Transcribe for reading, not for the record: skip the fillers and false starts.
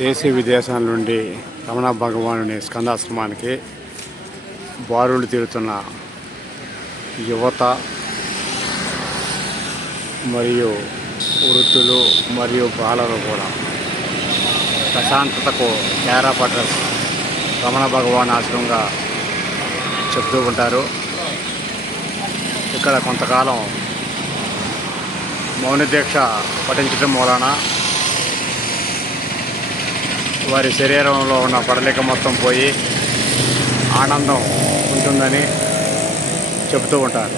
దేశ విదేశాల నుండి రమణ భగవానుని స్కందాశ్రమానికి బారులు తీరుతున్న యువత మరియు వృద్ధులు మరియు బాలలు కూడా ప్రశాంతతకు కేరా పడ్రస్ రమణ భగవాన్ ఆశ్రమంగా చెప్తూ ఉంటారు. ఇక్కడ కొంతకాలం మౌన దీక్ష పఠించడం మూలాన వారి శరీరంలో ఉన్న పడలిక మొత్తం పోయి ఆనందం ఉంటుందని చెబుతూ ఉంటారు.